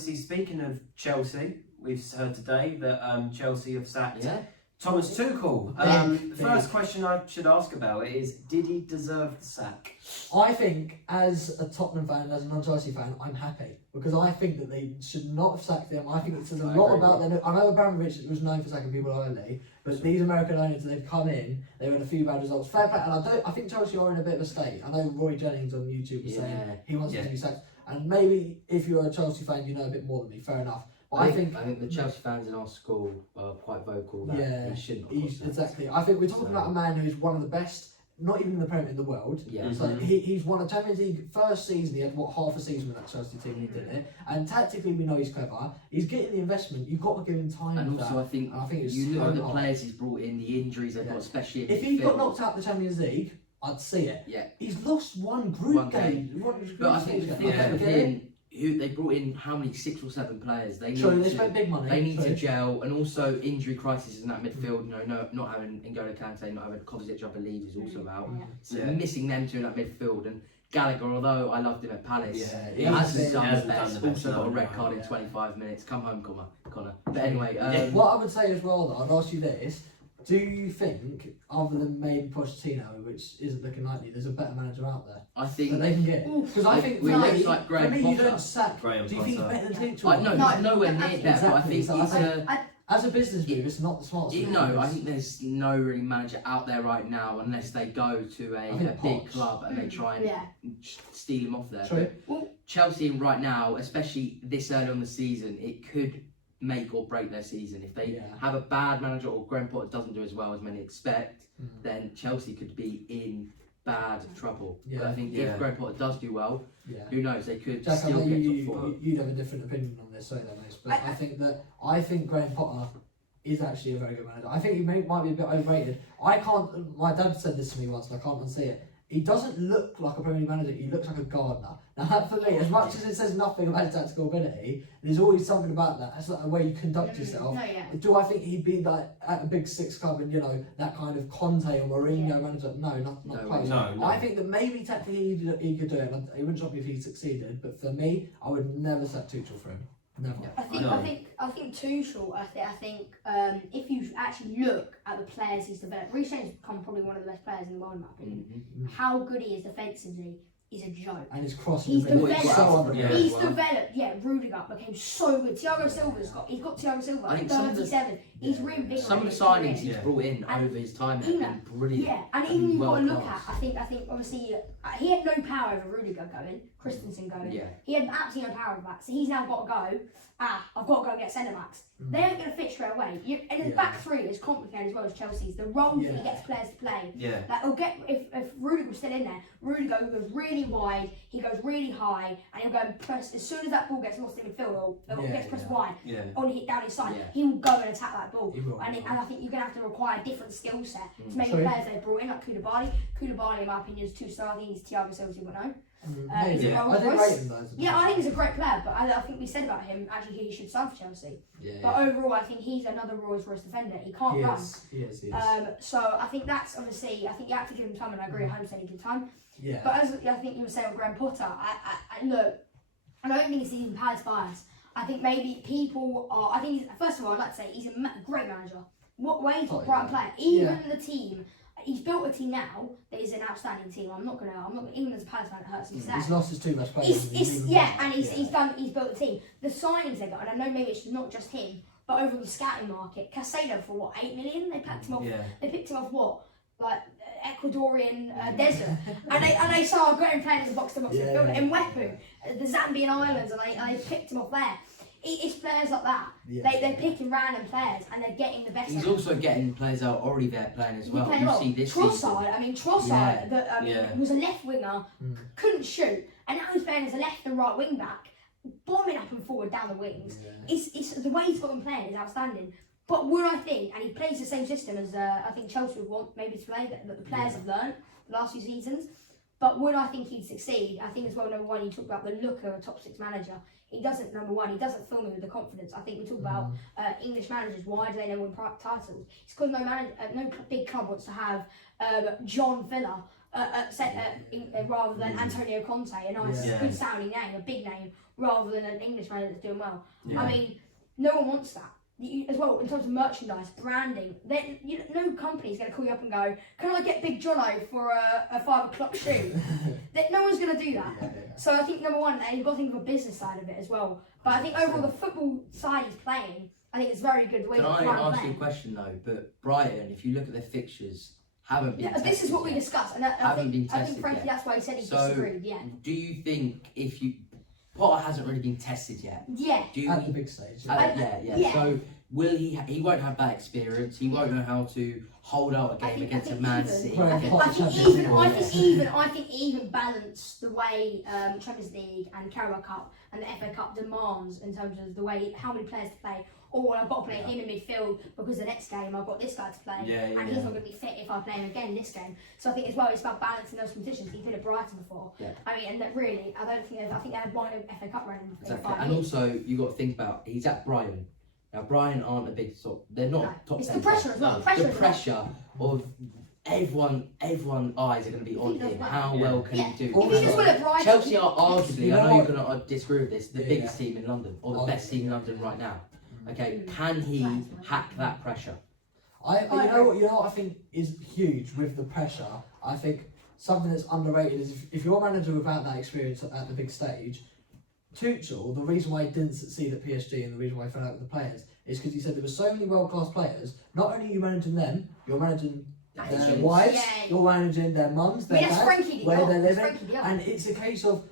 obviously, speaking of Chelsea, we've heard today that Chelsea have sacked Thomas Tuchel. First question I should ask about it is, did he deserve the sack? I think, as a Tottenham fan, as a non-Chelsea fan, I'm happy. Because I think that they should not have sacked them. I think it says a lot about them. I know Abramovich was known for sacking people early, but these American owners, they've come in, they've had a few bad results. Fair play, and I think Chelsea are in a bit of a state. I know Roy Jennings on YouTube was saying he wants them to be sacked. And maybe if you're a Chelsea fan, you know a bit more than me, fair enough. But I think the Chelsea fans in our school are quite vocal that he shouldn't have. Exactly. I think we're talking about a man who's one of the best, not even in the Premier in the world. Yeah. So he's won a Champions League first season. He had half a season with that Chelsea team. He did it, and tactically we know he's clever. He's getting the investment. You've got to give him time. And also, I think you look at the players he's brought in, the injuries they've got, especially if he got knocked out the Champions League, I'd see it. Yeah. He's lost one group game. But I think the thing they brought in how many 6 or 7 players. They spent big money. They need to gel, and also injury crisis in that midfield. You know, not having N'Golo Kante, not having Kovacic, I believe, is also out. So missing them two in that midfield. And Gallagher, although I loved him at Palace, he hasn't done the best. Also got a red card in 25 minutes. Come home, Connor. But anyway, what I would say as well, though, I'd ask you this. Do you think, other than maybe Pochettino, which isn't looking likely, there's a better manager out there? I think that they can get. Because I think like for me, you don't sack. Do you think he's better than Tuchel? No, he's nowhere near that. But I think as a business move, it's not the smartest move. No, I think there's no really manager out there right now unless they go to a big club and they try and steal him off there. But Chelsea right now, especially this early on the season, it could make or break their season. If they have a bad manager or Graham Potter doesn't do as well as many expect, then Chelsea could be in bad trouble. But I think if Graham Potter does do well, who knows, they could Jack, still get top 4. You'd have a different opinion on this, sorry, but I think Graham Potter is actually a very good manager. I think he might be a bit overrated. My dad said this to me once and I can't unsee it. He doesn't look like a Premier League manager, he looks like a gardener. Now, for me, as much as it says nothing about his tactical ability, there's always something about that. It's like the way you conduct yourself. Do I think he'd be like at a big 6 club and, that kind of Conte or Mourinho manager? No, not close. No. I think that maybe tactically he could do it, and it wouldn't shock me if he succeeded, but for me, I would never set Tuchel for him. Never. I think Tuchel. I think if you actually look at the players he's developed, Reece James has become probably one of the best players in the world, in my opinion. How good he is defensively is a joke. And his crossing. He's developed. He's developed. Yeah, Rudiger became so good. Thiago Silva's got Thiago Silva at 37. He's really big. Some of the signings he's brought in over his time have been brilliant. Yeah, and even you've got to look at. I think obviously he had no power over Rudiger going, Christensen going. Yeah. He had absolutely no power over that. So he's now got to go. I've got to go and get centre backs. They aren't going to fit straight away. And his back three is complicated as well as Chelsea's. The roles that he gets players to play. Yeah. Like he'll get if Rudiger was still in there, Rudiger goes really wide, he goes really high, and he'll go and press as soon as that ball gets lost in midfield or gets pressed wide, on hit down his side, he will go and attack that ball. And I think you're going to have to require a different skill set to make the players they've brought in, like Koulibaly. Koulibaly, in my opinion, is 2-star. I think he's Thiago Silva 2.0. I didn't rate him though. I think he's a great player, but I think we said about him actually he should sign for Chelsea. But overall, I think he's another Rolls Royce defender. He can't run. He is. So I think that's obviously. I think you have to give him time, and I agree. At home, saying he give time. Yeah. But as I think you were saying with Graham Potter, I look. I don't think it's even Palace bias. I think maybe people are. I think first of all, I'd like to say he's a great manager. What way he's a bright player. Even the team. He's built a team now that is an outstanding team. I'm not gonna even as a Palace fan, it hurts me to say. He's lost his too much players. He's built a team. The signings they got, and I know maybe it's not just him, but over the scouting market, Caicedo for what, 8 million? They picked him off. They picked him off what, like Ecuadorian desert, and they started getting playing as a box-to-box midfielder in Wepu, the Zambian islands, and they picked him off there. It's players like that. They're picking random players and they're getting the best. He's also getting players out already there playing as well. You see this Trossard, was a left winger, couldn't shoot, and now he's playing as a left and right wing back, bombing up and forward down the wings. It's the way he's got him playing is outstanding. But would I think, and he plays the same system as I think Chelsea would want maybe to play that the players have learned the last few seasons. But would I think he'd succeed? I think as well, number one, you talk about the look of a top 6 manager. He doesn't fill me with the confidence. I think we talk about English managers. Why do they never win titles? It's because no big club wants to have John Villa rather than Antonio Conte, a nice, good sounding name, a big name, rather than an English manager that's doing well. I mean, no one wants that. As well, in terms of merchandise, branding, then no company's going to call you up and go, "Can I get Big Jono for a 5 o'clock shoot?" No one's going to do that. So I think number one, and you've got to think of a business side of it as well. But I think overall, the football side he's playing, I think it's very good. Can I ask you a question though? But Brighton, if you look at their fixtures, haven't been. This is what we discussed, and I think frankly that's why he said he disagreed. Yeah. Do you think if you Potter hasn't really been tested yet? Yeah. At the big stage. Yeah. So will he? He won't have that experience. He won't know how to hold out a game against a Man City. I think even balance the way Champions League and Carabao Cup and the FA Cup demands in terms of the way how many players to play. Or I've got to play him in midfield because the next game I've got this guy to play, and he's not going to be fit if I play him again this game. So I think as well it's about balancing those competitions. He did at Brighton before. Yeah. I mean, and that really, I think they had one FA Cup run in 5 years. And also you got to think about he's at Brighton. Now Brighton aren't a big they're not top. It's the pressure as well. The pressure of everyone eyes are going to be on him. How well can he do? If he just went at Brighton, Chelsea are arguably, I know you're going to disagree with this, the biggest team in London or the best team in London right now. Okay, can he hack that pressure? You know what I think is huge with the pressure. I think something that's underrated is if you're a manager without that experience at the big stage, Tuchel, the reason why he didn't succeed at PSG and the reason why he fell out with the players is because he said there were so many world-class players. Not only are you managing them, you're managing their wives, you're managing their mums, their dads, where they're living, and it's a case of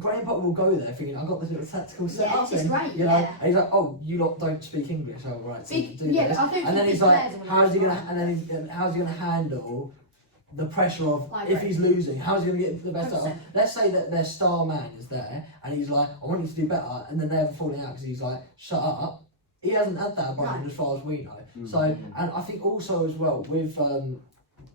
Graham Potter will go there thinking, I've got this little tactical setup thing, and he's like, oh, you lot don't speak English, oh right, so do this. And then he's like, how's he gonna handle the pressure of if he's losing, how's he gonna get the best out of? Let's say that their star man is there, and he's like, I want you to do better, and then they're falling out because he's like, shut up. He hasn't had that as far as we know. So, and I think also as well with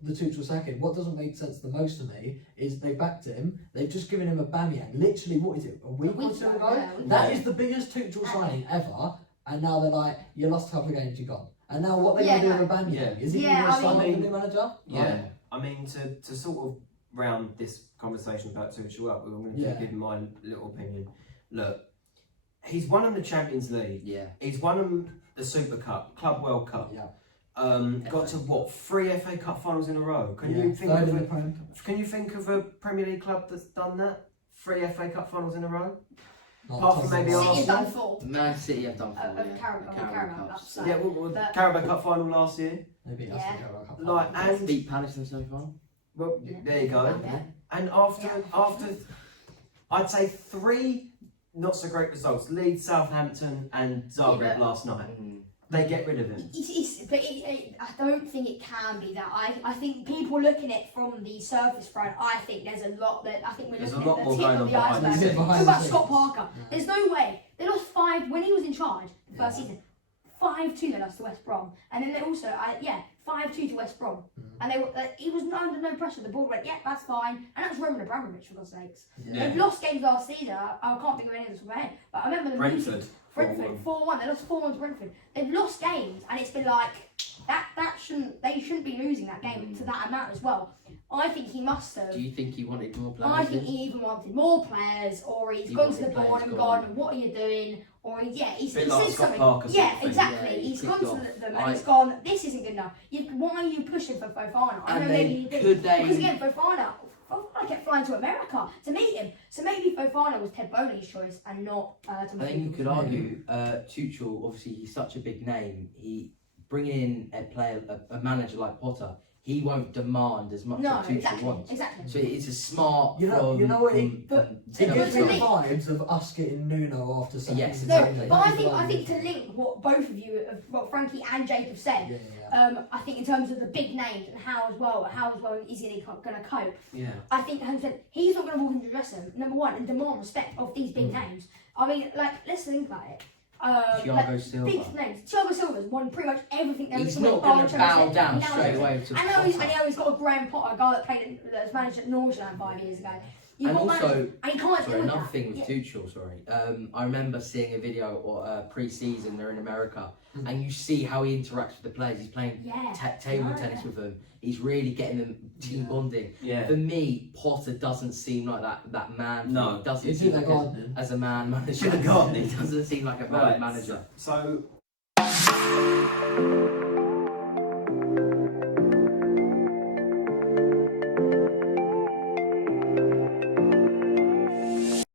the Tuchel sacking, what doesn't make sense the most to me is they backed him. They've just given him a Bamiyang. Literally, what is it? A week or two ago? That is the biggest Tuchel signing ever. And now they're like, you lost a couple of games, you're gone. And now what they're going to do with a Bamiyang? Is he going to start with the new manager? Yeah. I mean, to sort of round this conversation about Tuchel up, I'm going to give my little opinion. Look, he's won them the Champions League. Yeah. He's won them the Super Cup, Club World Cup. Yeah. Got to what 3 FA Cup finals in a row? Can you think of a Premier League club that's done that? 3 FA Cup finals in a row? Apart from maybe Arsenal. Man City have done 4. Carabao Cup. Yeah, the Carabao Cup final last year. Maybe that's the Carabao Cup. And beat Palace in the semi-final. Well, there you go. And after I'd say 3 not so great results: Leeds, Southampton, and Zagreb last night. They get rid of him. I don't think it can be that. I think people looking at it from the surface front, I think there's a lot that I think we're looking at the tip of the iceberg. Talk about Scott Parker. There's no way. They lost 5 when he was in charge the first season. 5-2 they lost to West Brom, and then they also 5-2 to West Brom, and he was under no pressure. The ball went, that's fine, and that's Roman Abramovich for God's sakes. They've lost games last season. I can't think of any of this from my head, but I remember the Brentford 4-1. They lost 4-1 to Brentford. They've lost games, and it's been like they shouldn't be losing that game to that amount as well. I think he must have. Do you think he wanted more players? I think he even wanted more players, or he's gone to the board and gone, what are you doing? Or he said something. Exactly. He's gone to them and he's gone, this isn't good enough. Why are you pushing for Fofana? I know maybe he did. Because again, Fofana kept flying to America to meet him. So maybe Fofana was Ted Bowley's choice and not Thomas Tuchel. I think you could argue Tuchel, obviously he's such a big name, he bringing in a manager like Potter, he won't demand as much as Tuchel wants. Exactly. So it's a smart. You know what? It gives me vibes of us getting Nuno after second. Yes, exactly. But I think to link what both of you, what Frankie and Jacob said, I think in terms of the big names and how as well is he going to cope. Yeah. I think he's not going to walk into the dressing room, number one, and demand respect of these big names. I mean, let's think about it. Thiago Silva. Big names. Thiago Silva's won pretty much everything there is. He's not going to bow down straight away to I know he's got a Graham Potter, a guy that was managed at Northland 5 years ago. And also, and you can't do another that. thing with Tuchel, I remember seeing a video or pre-season, they're in America, and you see how he interacts with the players. He's playing table tennis with them. He's really getting them team bonding. Yeah. For me, Potter doesn't seem like that man. No. He doesn't seem like as a man manager. He doesn't seem like a man manager. So